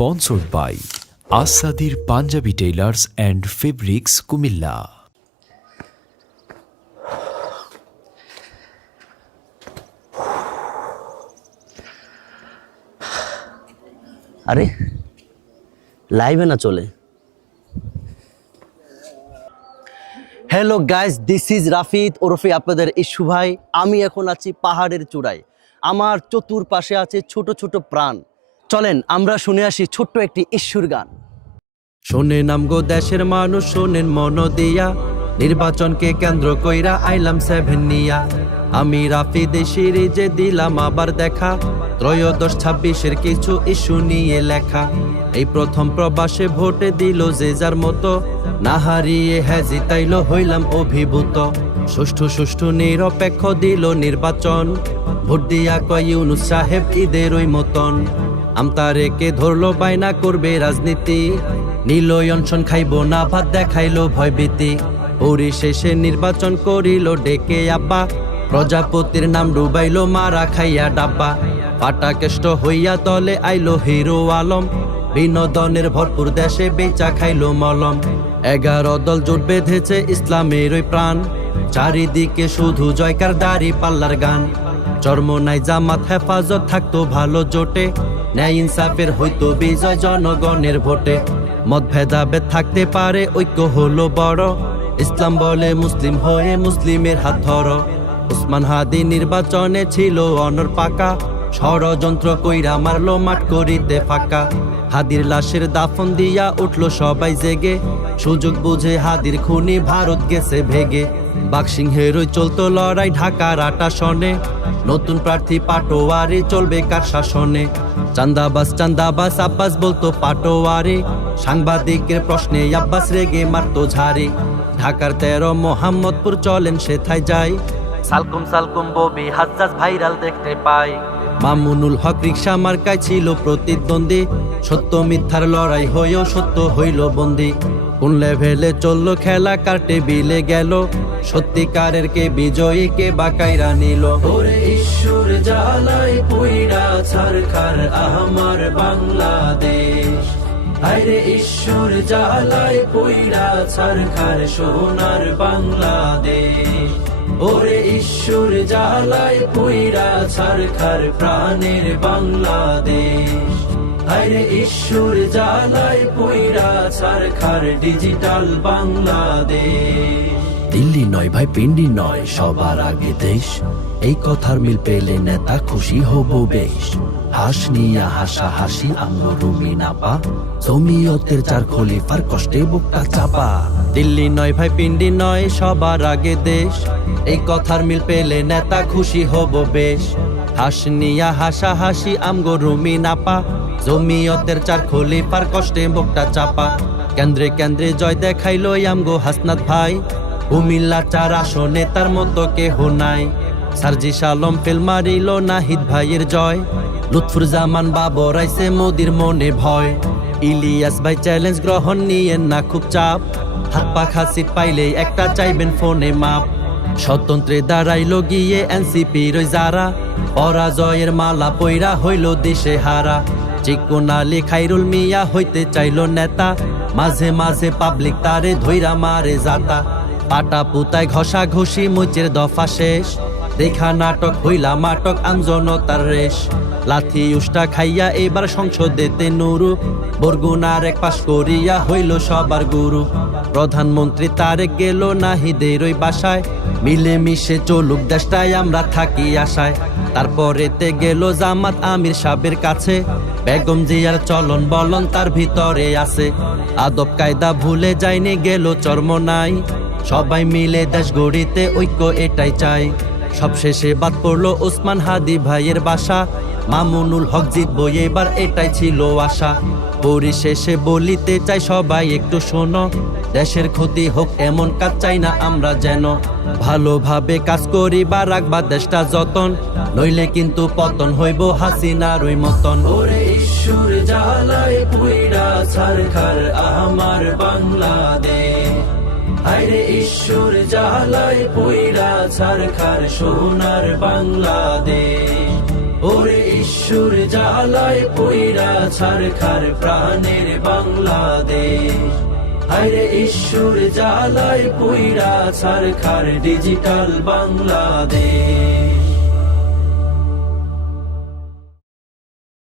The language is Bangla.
sponsored by Asadir Punjabi Tailors and Fabrics Kumilla. আরে লাইভে না চলে। Hello guys, this is Rafid ওরফে আপনাদের ইস্যু ভাই। আমি এখন আছি পাহাড়ের চূড়ায়। আমার চতুর্পাশে আছে ছোট ছোট প্রাণ। চলেন আমরা শুনে আসি ছোট্ট একটি ইস্যুর গান। শোনেন আমগো দেশের মানুষ, শোনেন মন দিয়া, নির্বাচনকে কেন্দ্র কইরা আইলাম 7 নিয়া। আমি রাফিদ সিরিজে দিলাম আবার দেখা, 23-26 কিছু ইস্যু নিয়ে লেখা। এই প্রথম প্রবাসে ভোটে দিল যে যার মতো, না হারিয়ে হ্যাঁ জিতাইল হইলাম অভিভূত। সুষ্ঠু নিরপেক্ষ দিল নির্বাচন, ভোট দিয়া কয় ইউনূস সাহেব ঈদের ওই মতন। আমতারেকে ধরলো বাইনা করবে রাজনীতি, নিল অনশন খাইব না ভাত দেখাইলো ভয়ভীতি। পরিশেষে নির্বাচন করিল ডেকে আব্বা, প্রজাপতির নাম ডুবাইলো মারা খাইয়া ডাব্বা। পাটা কেষ্ট হইয়া দলে আইলো হিরো আলম, বিনোদনের ভরপুর দেশে বেচা খাইলো মলম। 11 দল জোট বেঁধেছে ইসলামের ওই প্রাণ, চারিদিকে শুধু জয়কার দাড়ি পাল্লার গান। চরমনাই জামাত হেফাজত থাকতো ভালো জোটে, ন্যায় ইনসাফের হইতো বিজয় জনগণের ভোটে। মত ভেদাভেদ থাকতে পারে ঐক্য হলো বড়, ইসলাম বলে মুসলিম হয়ে মুসলিমের হাত ধরো। ওসমান হাদি নির্বাচনে ছিল অনর পাকা, ষড়যন্ত্র কইরা মারলো মাঠ করিতে ফাঁকা। হাদির লাশের দাফন দিয়া উঠলো সবাই জেগে, সুযোগ বুঝে হাদির খুনি ভারত গেছে ভেগে। বাকসিংহের ওই চলতো লড়াই ঢাকার 8 আসনে, নতুন প্রার্থী পাটোয়ারি চলবে কার শাসনে। চান্দাবাস আব্বাস বলতো পাটোয়ারি, সাংবাদিকের প্রশ্নে আব্বাস রেগে মারতো ঝাড়ি। ঢাকার 13 মোহাম্মদপুর চলেন সেথায় যাই, সালকুম ববি হাজ্জাজ ভাইরাল দেখতে পাই। মামুনুল হক রিকশা মার্কায় ছিল প্রতিদ্বন্দ্বী, সত্য মিথ্যার লড়াই হয়েও সত্য হইল বন্দী। কোন লেভেলে চললো খেলা কার টেবিলে গেল, সত্যিকারের কে বিজয়ী কে বাকাইরা নিল। ওরে ঈশ্বর জ্বালাই পুইরা ছারখার আমার বাংলাদেশ, আরে ঈশ্বর জ্বালাই পুইরা ছারখার সোনার বাংলাদেশ। ওরে ঈশ্বর জ্বালাই পুইরা ছারখার প্রাণের বাংলাদেশ, আরে ঈশ্বর জ্বালাই পুইরা ছারখার ডিজিটাল বাংলাদেশ। দিল্লি নয় ভাই পিন্ডি নয়, সবার আগে দেশ, এই কথার মিল পেলে নেতা খুশি হব বেশ। হাস নিয়া হাসা হাসি আমগো রুমি নাপা, জমিয়তের 4 খলিফার কষ্টে বুকটা চাপা। দিল্লি নয় ভাই পিন্ডি নয়, সবার আগে দেশ, এই কথার মিল পেলে নেতা খুশি হব বেশ। হাস নিয়া হাসা হাসি আমগো রুমি নাপা, জমিয়তের 4 খলিফার কষ্টে বুকটা চাপা। কেন্দ্রে কেন্দ্রে জয় দেখাইলো আমগো হাসনাত ভাই, কুমিল্লা 4 আসনে তার মতো কেহ নাই। সার্জিস আলম ফেল মারিল নাহিদ ভাইয়ের জয়, লুৎফুর জামান বাবর আইছে মোদির মনে ভয়। ইলিয়াস ভাই চ্যালেঞ্জ গ্রহণ নিয়ে না খুব চাপ, হাত পাখা সিট পাইলে একটা চাইবেন ফোনে মাপ। স্বতন্ত্রে দাঁড়াইলো গিয়ে এনসিপির ওই যারা, পরাজয়ের মালা পইরা হইল দেশে হারা। চিকন আলী খাইরুল মিয়া হইতে চাইলো নেতা, মাঝে মাঝে পাবলিক তারে ধইরা মারে জাতা। পাটা পুতায় ঘষা ঘষি মুচের দফা শেষ, দেখা নাটক হইলা মাটক আমজনতার রেশ। লাথি উষ্টা খাইয়া এবার সংসদেতে নুরু, বরগুনার 1 পাশ করিয়া হইল সবার গুরু। প্রধানমন্ত্রী তারেক গেল নাহিদের ওই বাসায়, মিলে মিশে চলুক দেশটায় আমরা থাকি আশায়। তারপরেতে গেল জামাত আমির সাহেবের কাছে, বেগম জিয়ার চলন বলন তার ভিতরে আছে। আদব কায়দা ভুলে যায়নি গেল চরমনাই, সবাই মিলে দেশ গড়িতে ঐক্য এটাই চাই। সবশেষে বাদ পড়লো ওসমান হাদি ভাইয়ের বাসা, মামুনুল হক জিতবো এবার এটাই ছিল আশা। পরিশেষে বলিতে চাই সবাই একটু শোনো, দেশের ক্ষতি হোক এমন কাজ চাই না আমরা যেন। ভালোভাবে কাজ করি বা রাখবা দেশটা যতন, নইলে কিন্তু পতন হইব হাসিনার ওই মতন। ওরে ঈশ্বর জ্বালাই পুইরা ছারখার আমার বাংলাদেশ, আরে ঈশ্বর জ্বালাই পুইরা ছারখার সোনার বাংলাদেশ। ওরে ঈশ্বর জ্বালায় পইরা ছারখার প্রাণের বাংলাদেশ, হায়রে ঈশ্বর জ্বালায় পইরা ছারখার ডিজিটাল বাংলাদেশ।